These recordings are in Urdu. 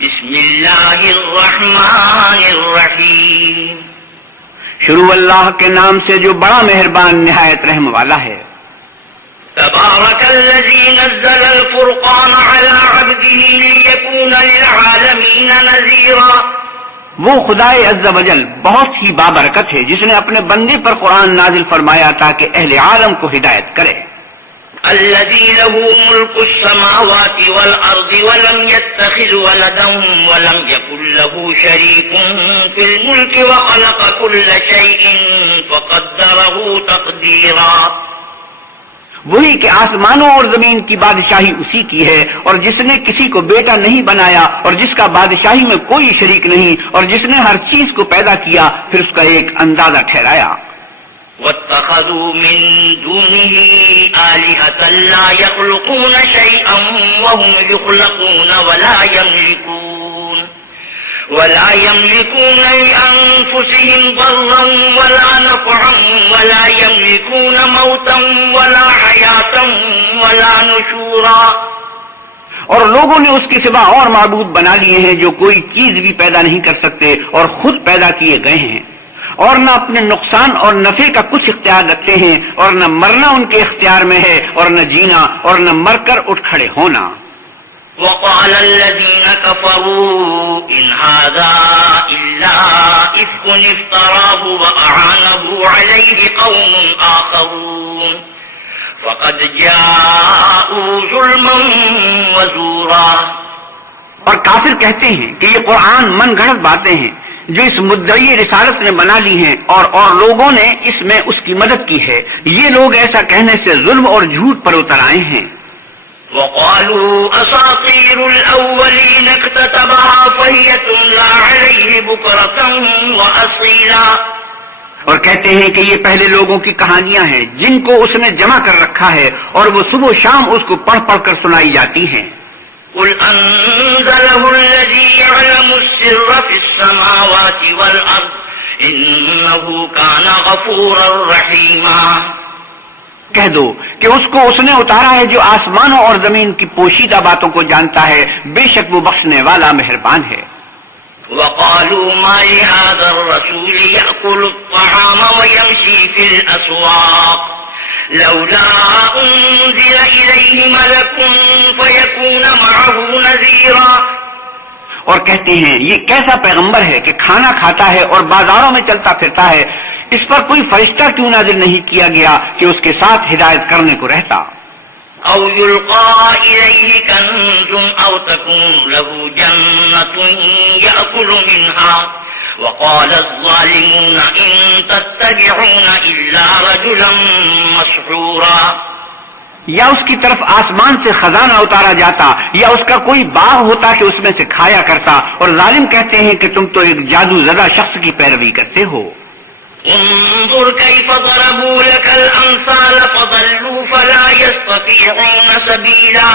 بسم اللہ الرحمن الرحیم. شروع اللہ کے نام سے جو بڑا مہربان نہایت رحم والا ہے. تبارک الذی نزل الفرقان علی عبده لیکون للعالمین نذیرا. وہ خدائے عز و جل بہت ہی بابرکت ہے جس نے اپنے بندے پر قرآن نازل فرمایا تاکہ اہل عالم کو ہدایت کرے. الذي له ملك السماوات والأرض ولم يتخذ ولدا ولم يكن له شريك في الملك وخلق كل شيء فقدره تقديرا. وہی کہ آسمانوں اور زمین کی بادشاہی اسی کی ہے اور جس نے کسی کو بیٹا نہیں بنایا اور جس کا بادشاہی میں کوئی شریک نہیں اور جس نے ہر چیز کو پیدا کیا پھر اس کا ایک اندازہ ٹھہرایا. واتخذوا من دونه آلهة لا يخلقون شيئا وهم يخلقون ولا يملكون لأنفسهم ضرا ولا نفعا ولا يملكون موتا ولا حياة ولا نشورا. اور لوگوں نے اس کے سوا اور معبود بنا لیے ہیں جو کوئی چیز بھی پیدا نہیں کر سکتے اور خود پیدا کیے گئے ہیں اور نہ اپنے نقصان اور نفع کا کچھ اختیار رکھتے ہیں اور نہ مرنا ان کے اختیار میں ہے اور نہ جینا اور نہ مر کر اٹھ کھڑے ہونا. وقال الذين كفروا إن هذا إلا إفك افتراه وأعانه عليه قوم آخرون فقد جاءوا ظلما وزورا. اور کافر کہتے ہیں کہ یہ قرآن من گھڑت باتیں ہیں جو اس مدعی رسالت نے بنا لی ہیں اور لوگوں نے اس میں اس کی مدد کی ہے. یہ لوگ ایسا کہنے سے ظلم اور جھوٹ پر اتر آئے ہیں. وقالوا أساطير الأولين اكتتبها فهي تملى عليه بكرة وأصيلا. اور کہتے ہیں کہ یہ پہلے لوگوں کی کہانیاں ہیں جن کو اس نے جمع کر رکھا ہے اور وہ صبح و شام اس کو پڑھ پڑھ کر سنائی جاتی ہیں. قل أنزله الذي يعلم السر في السماوات والأرض إنه كان غفورا رحيما. کہہ دو کہ اس کو اس نے اتارا ہے جو آسمانوں اور زمین کی پوشیدہ باتوں کو جانتا ہے بے شک وہ بخشنے والا مہربان ہے. وقالوا ما لهذا الرسول يأكل الطعام ويمشي في الأسواق لولا أنزل إليه ملك فيكون معه نذيرا. اور کہتے ہیں یہ کیسا پیغمبر ہے کہ کھانا کھاتا ہے اور بازاروں میں چلتا پھرتا ہے، اس پر کوئی فرشتہ کیوں نازل نہیں کیا گیا کہ اس کے ساتھ ہدایت کرنے کو رہتا. او يلقى إليه كنز او تكون له جنة يأكل منها وقال الظالمون إن تتبعون إلا رجلا مسحورا. یا اس کی طرف آسمان سے خزانہ اتارا جاتا یا اس کا کوئی باغ ہوتا کہ اس میں سے کھایا کرتا، اور ظالم کہتے ہیں کہ تم تو ایک جادو زدہ شخص کی پیروی کرتے ہو. انظر كيف ضربوا لك الأمثال فضلوا فلا يستطيعون سبيلا.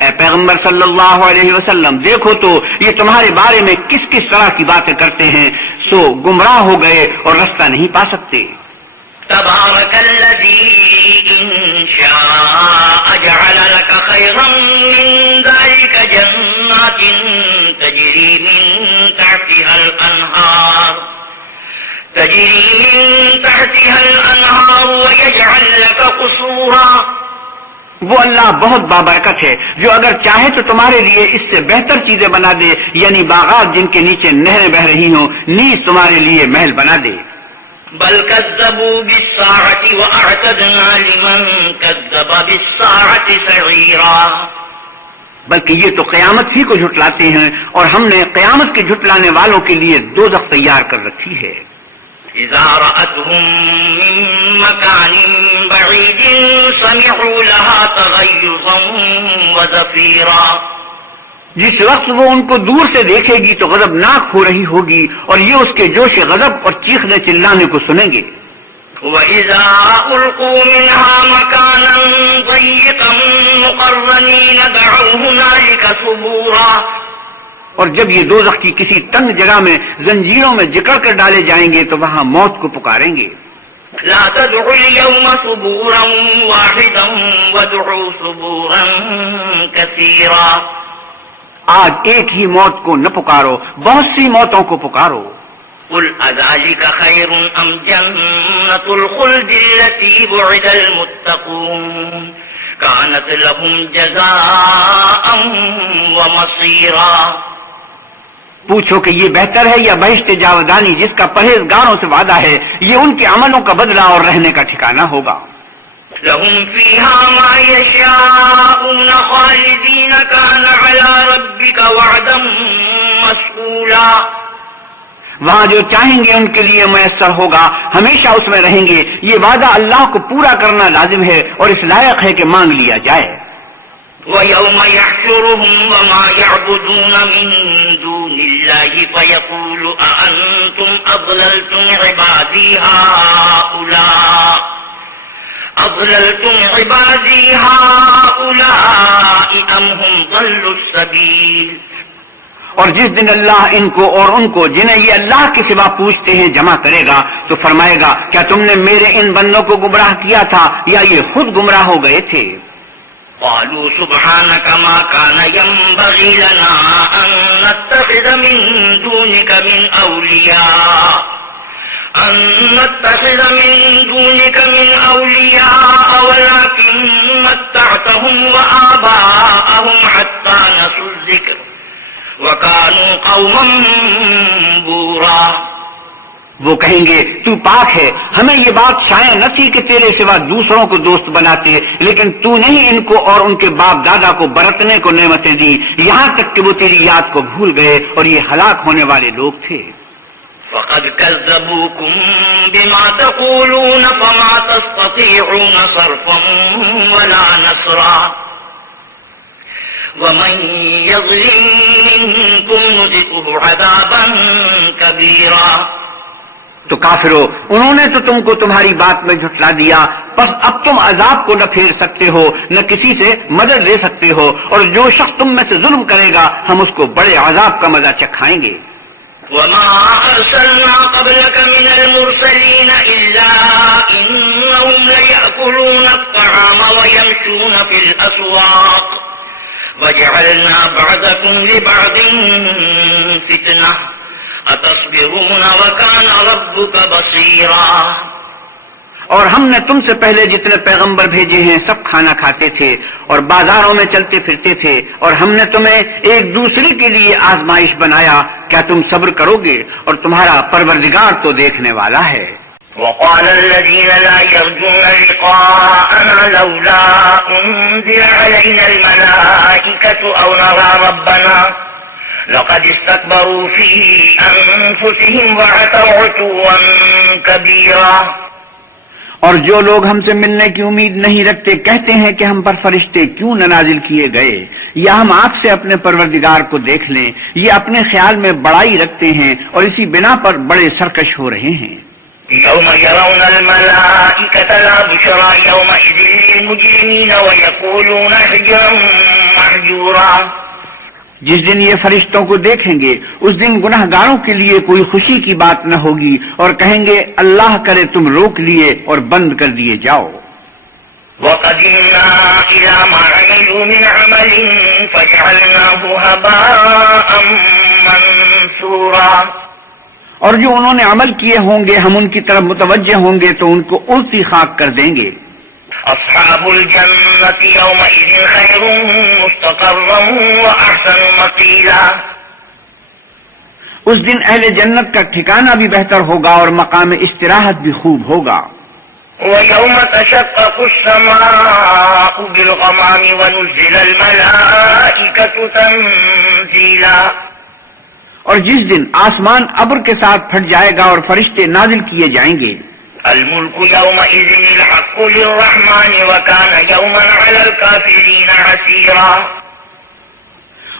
اے پیغمبر صلی اللہ علیہ وسلم دیکھو تو یہ تمہارے بارے میں کس کس طرح کی باتیں کرتے ہیں، سو گمراہ ہو گئے اور رستہ نہیں پا سکتے. تبارك الذي إن شاء جعل لك خيرا من ذلك جنات تجري من تحتها الأنهار ويجعل لك قصورا. وہ اللہ بہت بابرکت ہے جو اگر چاہے تو تمہارے لیے اس سے بہتر چیزیں بنا دے، یعنی باغات جن کے نیچے نہریں بہ رہی ہوں، نیز تمہارے لیے محل بنا دے. بل كذبوا بالساعة وأعتدنا لمن كذب بالساعة سعيرا. بلکہ یہ تو قیامت ہی کو جھٹلاتے ہیں اور ہم نے قیامت کے جھٹلانے والوں کے لیے دوزخ تیار کر رکھی ہے. إذا رأتهم من مكان بعيد سمعوا لها تغيظا وزفيرا. جس وقت وہ ان کو دور سے دیکھے گی تو غضبناک ہو رہی ہوگی اور یہ اس کے جوش غضب اور چیخنے چلانے کو سنیں گے. وَإِذَا أُلْقُوا مِنْهَا مَكَانًا ضَيِّقًا مُقَرَّنِينَ دَعَوْا هُنَالِكَ ثُبُورًا. اور جب یہ دوزخ کی کسی تنگ جگہ میں زنجیروں میں جکڑ کر ڈالے جائیں گے تو وہاں موت کو پکاریں گے. لا تدعوا اليوم ثبورا واحدا وادعوا ثبورا كثيرا. آج ایک ہی موت کو نہ پکارو، بہت سی موتوں کو پکارو۔ قل اذلك خير ام جنة الخلد التي وعد المتقون كانت لهم جزاء ومصيرا۔ پوچھو کہ یہ بہتر ہے یا بہشت جاودانی جس کا پرہیزگاروں سے وعدہ ہے، یہ ان کے عملوں کا بدلہ اور رہنے کا ٹھکانہ ہوگا۔ لهم فيها ما يشاءون خالدين كان على ربك وعدا مسئولا۔ وہاں جو چاہیں گے ان کے لیے میسر ہوگا، ہمیشہ اس میں رہیں گے، یہ وعدہ اللہ کو پورا کرنا لازم ہے اور اس لائق ہے کہ مانگ لیا جائے۔ وَيَوْمَ يَحْشُرُهُمْ وَمَا يَعْبُدُونَ مِن دُونِ اللَّهِ فَيَقُولُ أَأَنْتُمْ أَضْلَلْتُمْ عِبَادِي هَؤُلَاءِ أَمْ هُمْ ضَلُّوا السَّبِيلَ۔ اور جس دن اللہ ان کو اور ان کو جنہیں یہ اللہ کے سوا پوچھتے ہیں جمع کرے گا تو فرمائے گا، کیا تم نے میرے ان بندوں کو گمراہ کیا تھا یا یہ خود گمراہ ہو گئے تھے؟ قالوا سبحانك ما كان ينبغي لنا أن نتخذ من دونك من أولياء ولكن متعتهم وآباءهم حتى نسوا الذكر وَكَانُوا قَوْمًا بُورًا۔ وہ کہیں گے تو پاک ہے، ہمیں یہ بات شائع نہ تھی کہ تیرے سوا دوسروں کو دوست بناتے، لیکن تو نے ہی ان کو اور ان کے باپ دادا کو برتنے کو نعمتیں دی، یہاں تک کہ وہ تیری یاد کو بھول گئے اور یہ ہلاک ہونے والے لوگ تھے۔ فَقَدْ كَذَّبُوكُمْ بِمَا تَقُولُونَ فَمَا تَسْتَطِيعُونَ صَرْفًا وَلَا نَصْرًا وَمَنْ يَظْلِمْ مِنْكُمْ نُذِقْهُ عَذَابًا كَبِيرًا۔ تو کافرو، انہوں نے تو تم کو تمہاری بات میں جھٹلا دیا، بس اب تم عذاب کو نہ پھیر سکتے ہو نہ کسی سے مدد لے سکتے ہو، اور جو شخص تم میں سے ظلم کرے گا ہم اس کو بڑے عذاب کا مزہ چکھائیں گے۔ وَمَا أَرْسَلْنَا قَبْلَكَ مِنَ الْمُرْسَلِينَ إِلَّا إِنَّهُمْ لَيَأْكُلُونَ الطَّعَامَ وَيَمْشُونَ فِي الْأَسْوَاقِ وَجَعَلْنَا بَعْضَكُمْ لِبَعْضٍ فِتْنَةً أَتَصْبِرُونَ وَكَانَ رَبُّكَ بَصِيرًا۔ اور ہم نے تم سے پہلے جتنے پیغمبر بھیجے ہیں سب کھانا کھاتے تھے اور بازاروں میں چلتے پھرتے تھے، اور ہم نے تمہیں ایک دوسرے کے لیے آزمائش بنایا، کیا تم صبر کرو گے؟ اور تمہارا پروردگار تو دیکھنے والا ہے۔ وقال الذين لا يرجون لقاءنا لولا أنزل علينا الملائكة أو نرى ربنا لقد استكبروا في أنفسهم وعتوا عتوا كبيرا۔ اور جو لوگ ہم سے ملنے کی امید نہیں رکھتے کہتے ہیں کہ ہم پر فرشتے کیوں نہ نازل کیے گئے یا ہم آنکھ سے اپنے پروردگار کو دیکھ لیں، یہ اپنے خیال میں بڑائی رکھتے ہیں اور اسی بنا پر بڑے سرکش ہو رہے ہیں۔ يوم يرون الملائكة لا بشرى يومئذ للمجرمين ويقولون حجرا محجورا۔ جس دن یہ فرشتوں کو دیکھیں گے اس دن گناہ گاروں کے لیے کوئی خوشی کی بات نہ ہوگی، اور کہیں گے اللہ کرے تم روک لیے اور بند کر دیے جاؤ۔ وَقَدِمْنَا إِلَى مَا عَمِلُوا مِنْ عَمَلٍ فَجَعَلْنَاهُ هَبَاءً مَنْثُورًا۔ اور جو انہوں نے عمل کیے ہوں گے ہم ان کی طرف متوجہ ہوں گے تو ان کو اڑتی خاک کر دیں گے۔ أصحاب الجنة يومئذ خير مستقرا وأحسن مقيلا۔ اس دن اہل جنت کا ٹھکانہ بھی بہتر ہوگا اور مقام استراحت بھی خوب ہوگا۔ ويوم تشقق السماء بالغمام ونزل الملائكة تنزيلا۔ اور جس دن آسمان ابر کے ساتھ پھٹ جائے گا اور فرشتے نازل کیے جائیں گے۔ الملك يومئذ الحق للرحمن وكان يوما على الكافرين عسيرا۔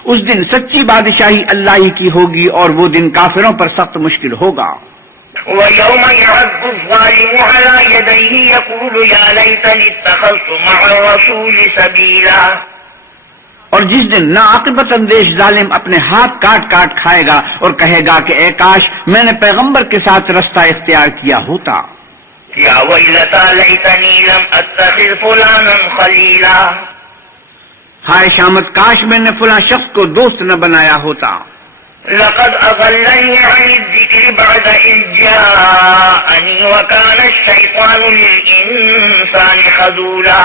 اس دن سچی بادشاہی اللہ ہی کی ہوگی اور وہ دن کافروں پر سخت مشکل ہوگا۔ ويوم يعض الظالم على يديه يقول يا ليتني اتخذت مع الرسول سبيلا۔ اور جس دن ناعاقبت اندیش ظالم اپنے ہاتھ کاٹ کاٹ کھائے گا اور کہے گا کہ اے کاش میں نے پیغمبر کے ساتھ رستہ اختیار کیا ہوتا۔ يا ويلتى ليتني لم اتخذ فلانا خليلا۔ ہائے شامت، کاش میں نے فلاں شخص کو دوست نہ بنایا ہوتا. لقد أضلني عن الذكر بعد إذ جاءني وكان الشيطان للإنسان خذولا.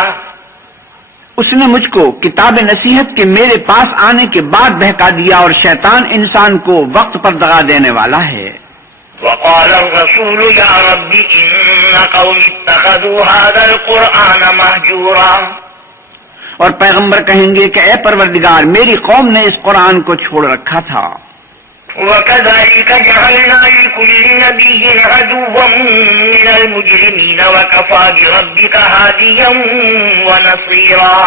اس نے مجھ کو کتاب نصیحت کے میرے پاس آنے کے بعد بہکا دیا، اور شیطان انسان کو وقت پر دغا دینے والا ہے. وقال الرسول يا رب إن قوم اتخذوا هذا القرآن مهجورا. اور پیغمبر کہیں گے کہ اے پروردگار، میری قوم نے اس قرآن کو چھوڑ رکھا تھا. وكذلك جعلنا لكل نبي عدوا من المجرمين وكفى بربك هاديا ونصيرا.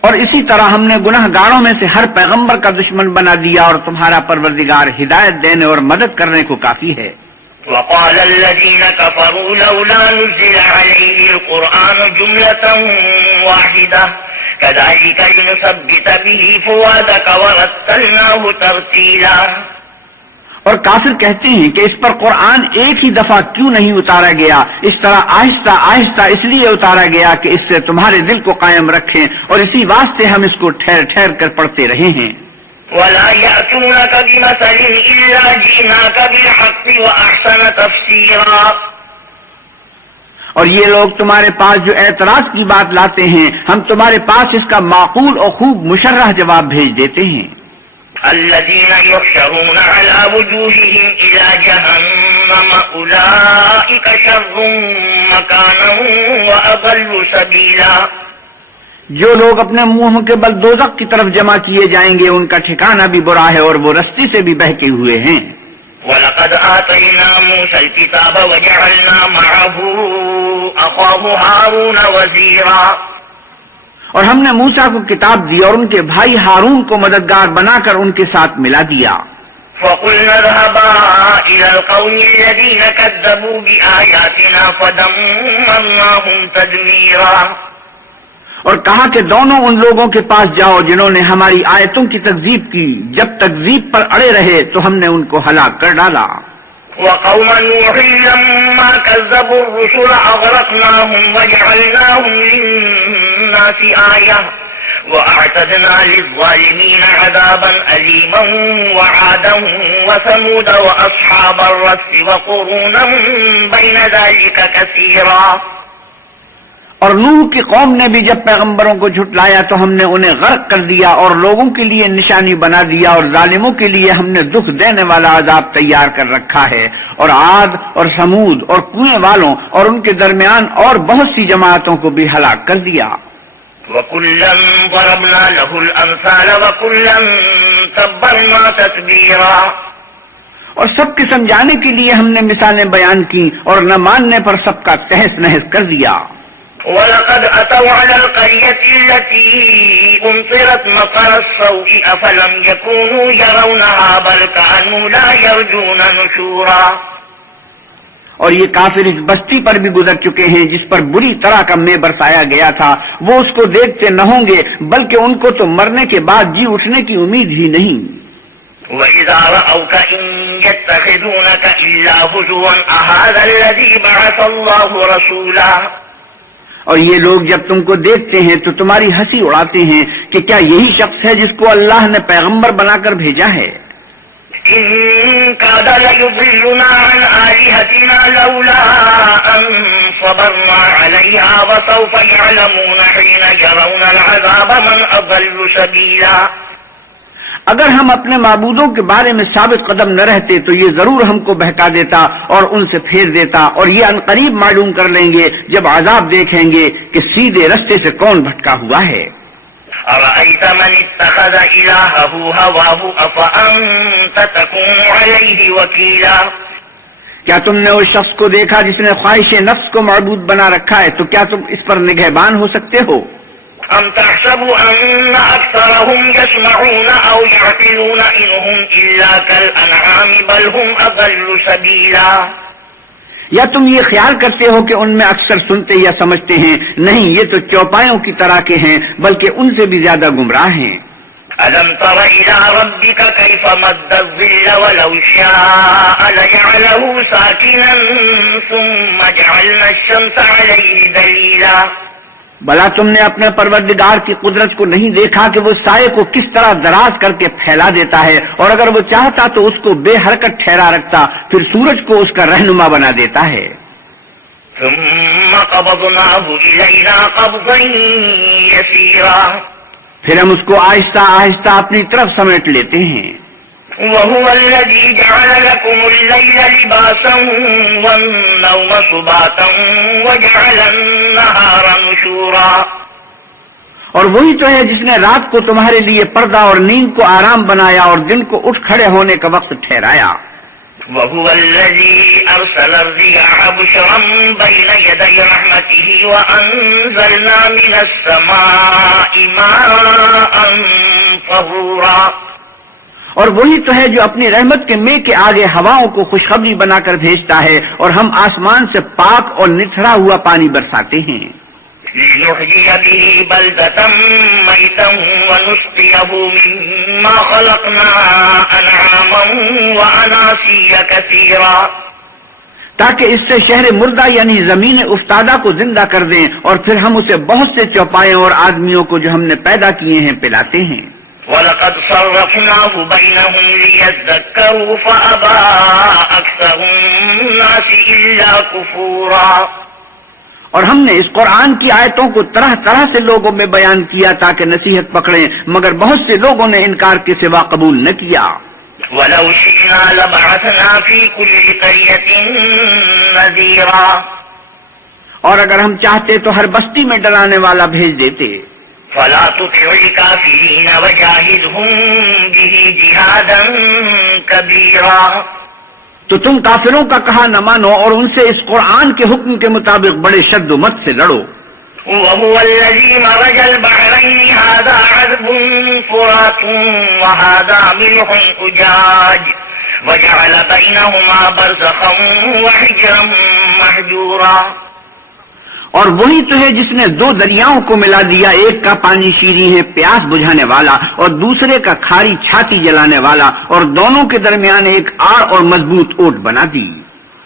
اور اسی طرح ہم نے گناہ گاروں میں سے ہر پیغمبر کا دشمن بنا دیا، اور تمہارا پروردگار ہدایت دینے اور مدد کرنے کو کافی ہے. وقال الذين كفروا لولا نزل عليه القرآن جملة واحدة كذلك لنثبت به فؤادك ورتلناه ترتيلا. اور کافر کہتے ہیں کہ اس پر قرآن ایک ہی دفعہ کیوں نہیں اتارا گیا، اس طرح آہستہ آہستہ اس لیے اتارا گیا کہ اس سے تمہارے دل کو قائم رکھیں، اور اسی واسطے ہم اس کو ٹھہر ٹھہر کر پڑھتے رہے ہیں. ولا يأتونك بمثل إلا جئناك بالحق وأحسن تفسيرا. اور یہ لوگ تمہارے پاس جو اعتراض کی بات لاتے ہیں، ہم تمہارے پاس اس کا معقول اور خوب مشرح جواب بھیج دیتے ہیں. الذين يحشرون على وجوههم إلى جهنم أولئك شر مكانا وأضل سبيلا. جو لوگ اپنے منہ کے بل دوزخ کی طرف جمع کیے جائیں گے، ان کا ٹھکانہ بھی برا ہے اور وہ رستے سے بھی بہکے ہوئے ہیں. وَلَقَدْ آتَيْنَا مُوسَى الْكِتَابَ وَجَعَلْنَا مَعَهُ أَخَاهُ هَارُونَ وَزِيرًا. اور ہم نے موسیٰ کو کتاب دی اور ان کے بھائی ہارون کو مددگار بنا کر ان کے ساتھ ملا دیا. فَقُلْنَا اذْهَبَا إِلَى الْقَوْمِ الَّذِينَ كَذَّبُوا بِآيَاتِنَا فَدَمَّرْنَاهُمْ تَدْمِيرًا. اور کہا کہ دونوں ان لوگوں کے پاس جاؤ جنہوں نے ہماری آیتوں کی تکذیب کی، جب تکذیب پر اڑے رہے تو ہم نے ان کو ہلاک کر ڈالا. وقوم نوح لما كذبوا الرسل أغرقناهم وجعلناهم للناس آية وأعتدنا للظالمين عذابا أليما وعادا وثمود وأصحاب الرس وقرونا بين ذلك كثيرا. اور نوح کی قوم نے بھی جب پیغمبروں کو جھٹلایا تو ہم نے انہیں غرق کر دیا اور لوگوں کے لیے نشانی بنا دیا، اور ظالموں کے لیے ہم نے دکھ دینے والا عذاب تیار کر رکھا ہے. اور عاد اور سمود اور کنویں والوں اور ان کے درمیان اور بہت سی جماعتوں کو بھی ہلاک کر دیا. وَكُلًّا ضَرَبْنَا لَهُ الْأَمْثَالَ وَكُلًّا تَبَّرْنَا تَتْبِيرًا. اور سب کے سمجھانے کے لیے ہم نے مثالیں بیان کی، اور نہ ماننے پر سب کا تہس نہس کر دیا. وَلَقَدْ أَتَوْا عَلَى الْقَرْيَةِ الَّتِي أُمْطِرَتْ مَطَرَ السَّوْءِ أَفَلَمْ يَكُونُوا يَرَوْنَهَا بَلْ كَانُوا لَا يَرْجُونَ نُشُورًا. اور یہ کافر اس بستی پر بھی گزر چکے ہیں جس پر بری طرح کا مے برسایا گیا تھا، وہ اس کو دیکھتے نہ ہوں گے بلکہ ان کو تو مرنے کے بعد جی اٹھنے کی امید ہی نہیں. وَإِذَا رَأَوْكَ إِن يَتَّخِذُونَكَ إِلَّا هُزُوًا أَهَذَا الَّذِي بَعَثَ اللَّهُ رَسُولًا. اور یہ لوگ جب تم کو دیکھتے ہیں تو تمہاری ہنسی اڑاتے ہیں کہ کیا یہی شخص ہے جس کو اللہ نے پیغمبر بنا کر بھیجا ہے. إِن كَادَ لَيُضِلُّنَا عَنْ آلِهَتِنَا لَوْلَا أَن صَبَرْنَا عَلَيْهَا وَسَوْفَ يَعْلَمُونَ حِينَ يَرَوْنَ الْعَذَابَ مَنْ أَضَلُّ سَبِيلًا. اگر ہم اپنے معبودوں کے بارے میں ثابت قدم نہ رہتے تو یہ ضرور ہم کو بہکا دیتا اور ان سے پھیر دیتا، اور یہ عنقریب معلوم کر لیں گے جب عذاب دیکھیں گے کہ سیدھے رستے سے کون بھٹکا ہوا ہے. أَرَأَيْتَ مَنِ اتَّخَذَ إِلَٰهَهُ هَوَاهُ أَفَأَنتَ تَكُونُ عَلَيْهِ وَكِيلًا. کیا تم نے اس شخص کو دیکھا جس نے خواہش نفس کو معبود بنا رکھا ہے، تو کیا تم اس پر نگہبان ہو سکتے ہو؟ أَمْ تَحْسَبُ أَنَّ أَكْثَرَهُمْ يَسْمَعُونَ أَوْ يَعْقِلُونَ إِنْ هُمْ إِلَّا كَالْأَنْعَامِ بَلْ هُمْ أَضَلُّ سَبِيلًا. یا تم یہ خیال کرتے ہو کہ ان میں اکثر سنتے یا سمجھتے ہیں؟ نہیں، یہ تو چوپایوں کی طرح کے ہیں، بلکہ ان سے بھی زیادہ گمراہ ہیں. أَلَمْ تَرَ إِلَىٰ رَبِّكَ كَيْفَ مَدَّ الظِّلَّ وَلَوْ شَاءَ لَجَعَلَهُ سَاكِنًا ثُمَّ جَعَلْنَا الشَّمْسَ عَلَيْهِ دَلِيلًا. بلا تم نے اپنے پروردگار کی قدرت کو نہیں دیکھا کہ وہ سائے کو کس طرح دراز کر کے پھیلا دیتا ہے، اور اگر وہ چاہتا تو اس کو بے حرکت ٹھہرا رکھتا، پھر سورج کو اس کا رہنما بنا دیتا ہے۔ ثم قبضناه إلينا قبضا يسيرا، پھر ہم اس کو آہستہ آہستہ اپنی طرف سمیٹ لیتے ہیں۔ وهو الذي جعل لكم الليل لباسا والنوم سباتا وجعل النهار نشورا، اور وہی تو ہے جس نے رات کو تمہارے لیے پردہ اور نیند کو آرام بنایا اور دن کو اٹھ کھڑے ہونے کا وقت ٹھہرایا۔ وهو الذي أرسل الرياح بشرا بين يدي رحمته وأنزلنا من السماء ماء طهورا، اور وہی تو ہے جو اپنی رحمت کے مے کے آگے ہواؤں کو خوشخبری بنا کر بھیجتا ہے، اور ہم آسمان سے پاک اور نتھرا ہوا پانی برساتے ہیں۔ لنحيي به بلدة ميتا ونسقيه مما خلقنا أنعاما وأناسيا كثيرا، تاکہ اس سے شہر مردہ یعنی زمین افتادہ کو زندہ کر دیں، اور پھر ہم اسے بہت سے چوپائے اور آدمیوں کو جو ہم نے پیدا کیے ہیں پلاتے ہیں۔ وَلَقَدْ صَرَّفْنَاهُ بَيْنَهُمْ لِيَذَّكَّرُوا فَأَبَى أَكْثَرُ النَّاسِ إِلَّا كُفُورًا، اور ہم نے اس قرآن کی آیتوں کو طرح طرح سے لوگوں میں بیان کیا تاکہ نصیحت پکڑیں، مگر بہت سے لوگوں نے انکار کے سوا قبول نہ کیا۔ وَلَوْ شِئْنَا لَبَعَثْنَا فِي كُلِّ قَرْيَةٍ نَذِيرًا، اور اگر ہم چاہتے تو ہر بستی میں ڈرانے والا بھیج دیتے۔ فَلَا تُطِعِ الْكَافِرِينَ وَجَاهِدْهُم بِهِ جِهَادًا كَبِيرًا، تو تم کافروں کا کہا نہ مانو اور ان سے اس قرآن کے حکم کے مطابق بڑے شد و مت سے لڑو۔ وَهُوَ الَّذِي مَرَجَ الْبَحْرَيْنِ هَذَا عَذْبٌ فُرَاتٌ وَهَذَا مِلْحٌ أُجَاجٌ وَجَعَلَ بَيْنَهُمَا بَرْزَخًا وَحِجْرًا مَحْجُورًا، اور وہی تو ہے جس نے دو دریاؤں کو ملا دیا، ایک کا پانی شیریں ہے پیاس بجھانے والا اور دوسرے کا کھاری چھاتی جلانے والا، اور دونوں کے درمیان ایک آڑ اور مضبوط اوٹ بنا دی۔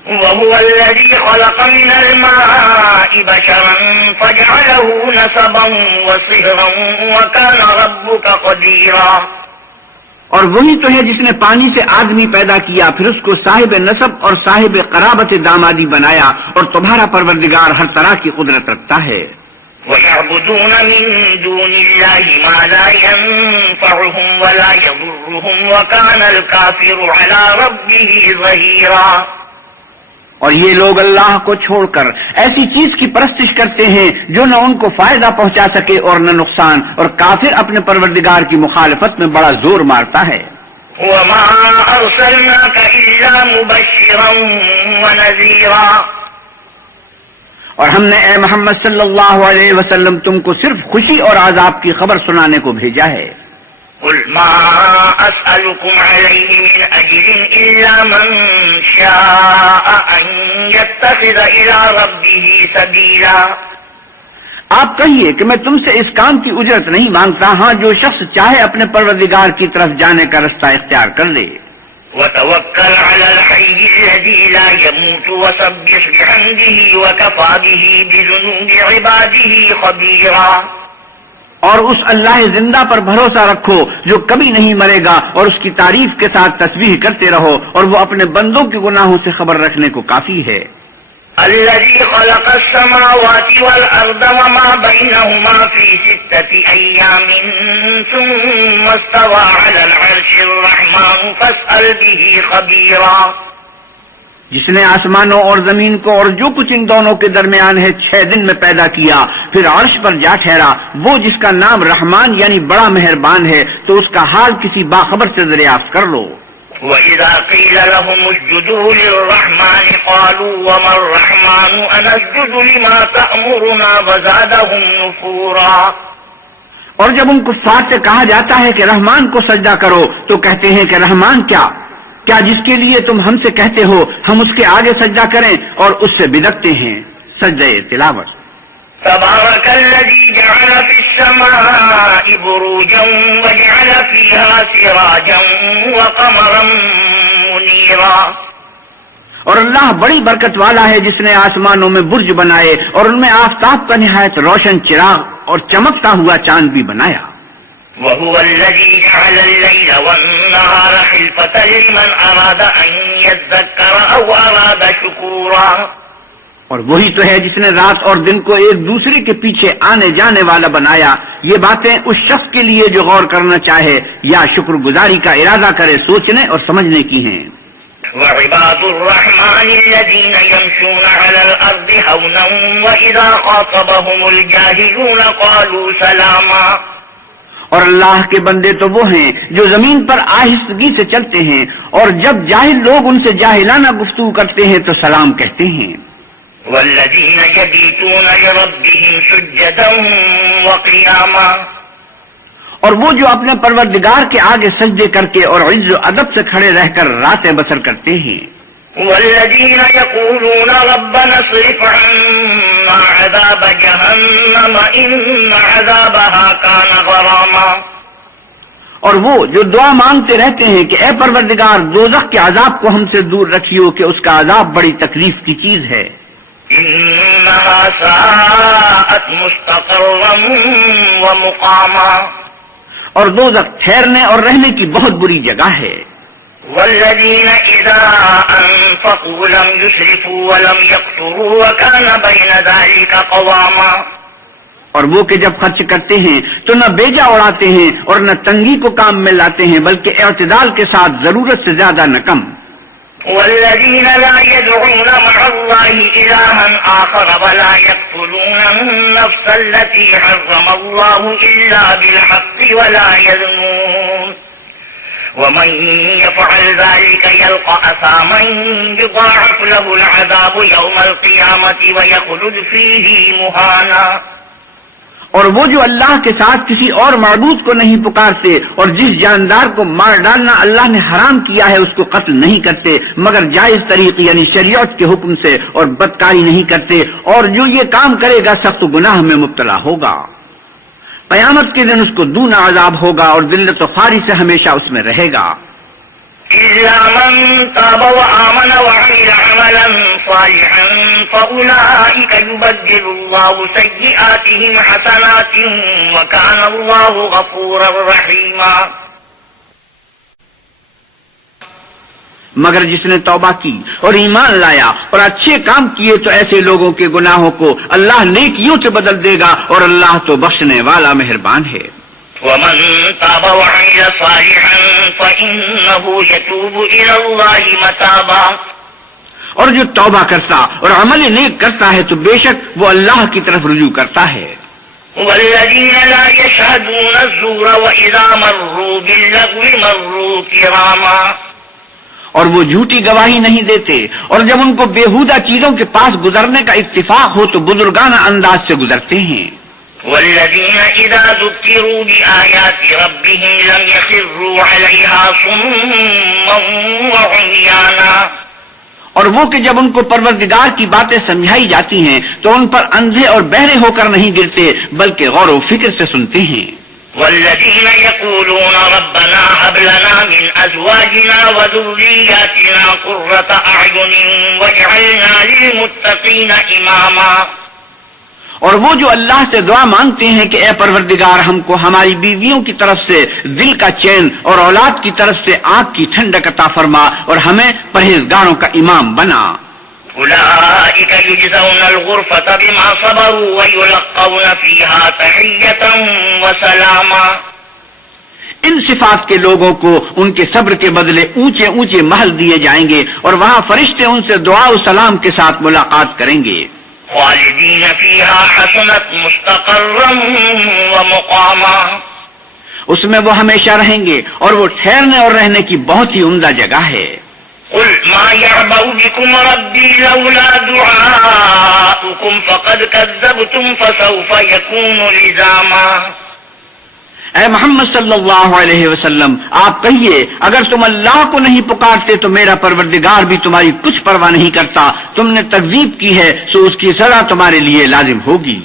وَهُوَ الَّذِي خَلَقَ مِنَ الْمَاءِ بَشَرًا فَجَعَلَهُ نَسَبًا وَصِهْرًا وَكَانَ رَبُّكَ قَدِيرًا، اور وہی تو ہے جس نے پانی سے آدمی پیدا کیا، پھر اس کو صاحب نسب اور صاحب قرابت دامادی بنایا، اور تمہارا پروردگار ہر طرح کی قدرت رکھتا ہے۔ وَيَعْبُدُونَ مِن دُونِ اللَّهِ مَا لَا يَنفَعُهُمْ وَلَا يَضُرُّهُمْ وَكَانَ الْكَافِرُ عَلَى رَبِّهِ ظَهِيرًا، اور یہ لوگ اللہ کو چھوڑ کر ایسی چیز کی پرستش کرتے ہیں جو نہ ان کو فائدہ پہنچا سکے اور نہ نقصان، اور کافر اپنے پروردگار کی مخالفت میں بڑا زور مارتا ہے۔ وَمَا أَرْسَلْنَاكَ إِلَّا مُبَشِّرًا وَنَذِيرًا، اور ہم نے اے محمد صلی اللہ علیہ وسلم تم کو صرف خوشی اور عذاب کی خبر سنانے کو بھیجا ہے۔ قُلْ مَا أَسْأَلُكُمْ عَلَيْهِ مِنْ أَجْرٍ إِلَّا مَنْ شَاءَ أَنْ يَتَّخِذَ إِلَى رَبِّهِ سَبِيلًا، آپ کہیے کہ میں تم سے اس کام کی اجرت نہیں مانگتا، ہاں جو شخص چاہے اپنے پروردگار کی طرف جانے کا رستہ اختیار کر لے۔ وَتَوَكَّلْ عَلَى الْحَيِّ الَّذِي لَا يَمُوتُ وَسَبِّحْ بِحَمْدِهِ وَكَفَى بِهِ بِذُنُوبِ عِبَادِهِ خَبِيرًا، اور اس اللہ زندہ پر بھروسہ رکھو جو کبھی نہیں مرے گا، اور اس کی تعریف کے ساتھ تسبیح کرتے رہو، اور وہ اپنے بندوں کے گناہوں سے خبر رکھنے کو کافی ہے۔ الذي خلق السماوات والأرض وما بينهما في 6 أيام ثم استوى على العرش الرحمن فاسأل به خبيرا، جس نے آسمانوں اور زمین کو اور جو کچھ ان دونوں کے درمیان ہے 6 دن میں پیدا کیا، پھر عرش پر جا ٹھہرا، وہ جس کا نام رحمان یعنی بڑا مہربان ہے، تو اس کا حال کسی باخبر سے دریافت کر لو۔ وَإِذَا قِيلَ لَهُمُ اسْجُدُوا لِلرَّحْمَنِ قَالُوا وَمَا الرَّحْمَنُ أَنَسْجُدُ لِمَا تَأْمُرُنَا وَزَادَهُمْ نُفُورًا، اور جب ان کفار سے کہا جاتا ہے کہ رحمان کو سجدہ کرو تو کہتے ہیں کہ رحمان کیا جس کے لیے تم ہم سے کہتے ہو ہم اس کے آگے سجدہ کریں، اور اس سے بدکتے ہیں۔ سجدہ تلاوت۔ تبارك الذي جعل في السماء بروجا وجعل فيها سراجا وقمرا منيرا، اور اللہ بڑی برکت والا ہے جس نے آسمانوں میں برج بنائے اور ان میں آفتاب کا نہایت روشن چراغ اور چمکتا ہوا چاند بھی بنایا. وهو الذي جعل الليل والنهار خلفة لمن أراد أن يذكر أو أراد شكورا. اور وہی تو ہے جس نے رات اور دن کو ایک دوسرے کے پیچھے آنے جانے والا بنایا. یہ باتیں اس شخص کے لیے جو غور کرنا چاہے یا شکر گزاری کا ارادہ کرے سوچنے اور سمجھنے کی ہیں. وعباد الرحمن الذين يمشون على الأرض هونا وإذا خاطبهم الجاهلون قالوا سلاما. اور اللہ کے بندے تو وہ ہیں جو زمین پر آہستگی سے چلتے ہیں اور جب جاہل لوگ ان سے جاہلانہ گفتگو کرتے ہیں تو سلام کہتے ہیں. والذين يبيتون لربهم سجدا وقياما. اور وہ جو اپنے پروردگار کے آگے سجدے کر کے اور عز و ادب سے کھڑے رہ کر راتیں بسر کرتے ہیں. والذين يقولون ربنا اصرف عنا عذاب جهنم إن عذابها كان غراما. اور وہ جو دعا مانگتے رہتے ہیں کہ اے پروردگار دوزخ کے عذاب کو ہم سے دور رکھیو کہ اس کا عذاب بڑی تکلیف کی چیز ہے. إنها ساءت مستقرا ومقاما. اور دوزخ ٹھہرنے اور رہنے کی بہت بری جگہ ہے. والذين إذا أنفقوا لم يسرفوا ولم يقتروا وكان بين ذلك قواما. اور وہ کہ جب خرچ کرتے ہیں تو نہ بیجا اڑاتے ہیں اور نہ تنگی کو کام میں لاتے ہیں بلکہ اعتدال کے ساتھ ضرورت سے زیادہ نہ کم. والذين لا يدعون مع الله إلها آخر ولا يقتلون النفس التي حرم الله إلا بالحق ولا يزنون ومن يفعل ذلك يلقى أثاما يضاعف له العذاب يوم القيامة ويخلد فيه مهانا. اور وہ جو اللہ کے ساتھ کسی اور معبود کو نہیں پکارتے اور جس جاندار کو مار ڈالنا اللہ نے حرام کیا ہے اس کو قتل نہیں کرتے مگر جائز طریق یعنی شریعت کے حکم سے اور بدکاری نہیں کرتے اور جو یہ کام کرے گا سخت گناہ میں مبتلا ہوگا. قیامت کے دن اس کو دونا عذاب ہوگا اور ذلت و خواری سے ہمیشہ اس میں رہے گا. إلا من تاب وآمن وعمل عملا صالحا فأولئك يبدل الله سيئاتهم حسنات وكان الله غفورا رحيما. مگر جس نے توبہ کی اور ایمان لایا اور اچھے کام کیے تو ایسے لوگوں کے گناہوں کو اللہ نیکیوں سے بدل دے گا اور اللہ تو بخشنے والا مہربان ہے. ومن تاب وعمل صالحا فإنه يتوب إلى الله متابا. اور جو توبہ کرتا اور عمل نیک کرتا ہے تو بے شک وہ اللہ کی طرف رجوع کرتا ہے. والذين لا يشهدون الزور وإذا مروا باللغو مروا كراما. اور وہ جھوٹی گواہی نہیں دیتے اور جب ان کو بیہودہ چیزوں کے پاس گزرنے کا اتفاق ہو تو بزرگانہ انداز سے گزرتے ہیں. والذين إذا ذكروا بآيات ربهم لم يخروا عليها صما وعميانا. اور وہ کہ جب ان کو پروردگار کی باتیں سمجھائی جاتی ہیں تو ان پر اندھے اور بہرے ہو کر نہیں گرتے بلکہ غور و فکر سے سنتے ہیں. والذين يقولون ربنا هب لنا من أزواجنا وذرياتنا قرة أعين واجعلنا للمتقين إماما. اور وہ جو اللہ سے دعا مانگتے ہیں کہ اے پروردگار ہم کو ہماری بیویوں کی طرف سے دل کا چین اور اولاد کی طرف سے آنکھ کی ٹھنڈک عطا فرما اور ہمیں پرہیزگاروں کا امام بنا. أولئك يجزون الغرفة بما صبروا ويلقون فيها تحية وسلاما. ان صفات کے لوگوں کو ان کے صبر کے بدلے اونچے اونچے محل دیے جائیں گے اور وہاں فرشتے ان سے دعا و سلام کے ساتھ ملاقات کریں گے. خالدین فیہا حسنت مستقرا ومقاما. اس میں وہ ہمیشہ رہیں گے اور وہ ٹھہرنے اور رہنے کی بہت ہی عمدہ جگہ ہے. قل ما يعبأ بكم ربي لولا دعاؤكم فقد كذبتم فسوف يكون لزاما. اے محمد صلی اللہ علیہ وسلم آپ کہیے اگر تم اللہ کو نہیں پکارتے تو میرا پروردگار بھی تمہاری کچھ پرواہ نہیں کرتا. تم نے تکذیب کی ہے سو اس کی سزا تمہارے لیے لازم ہوگی.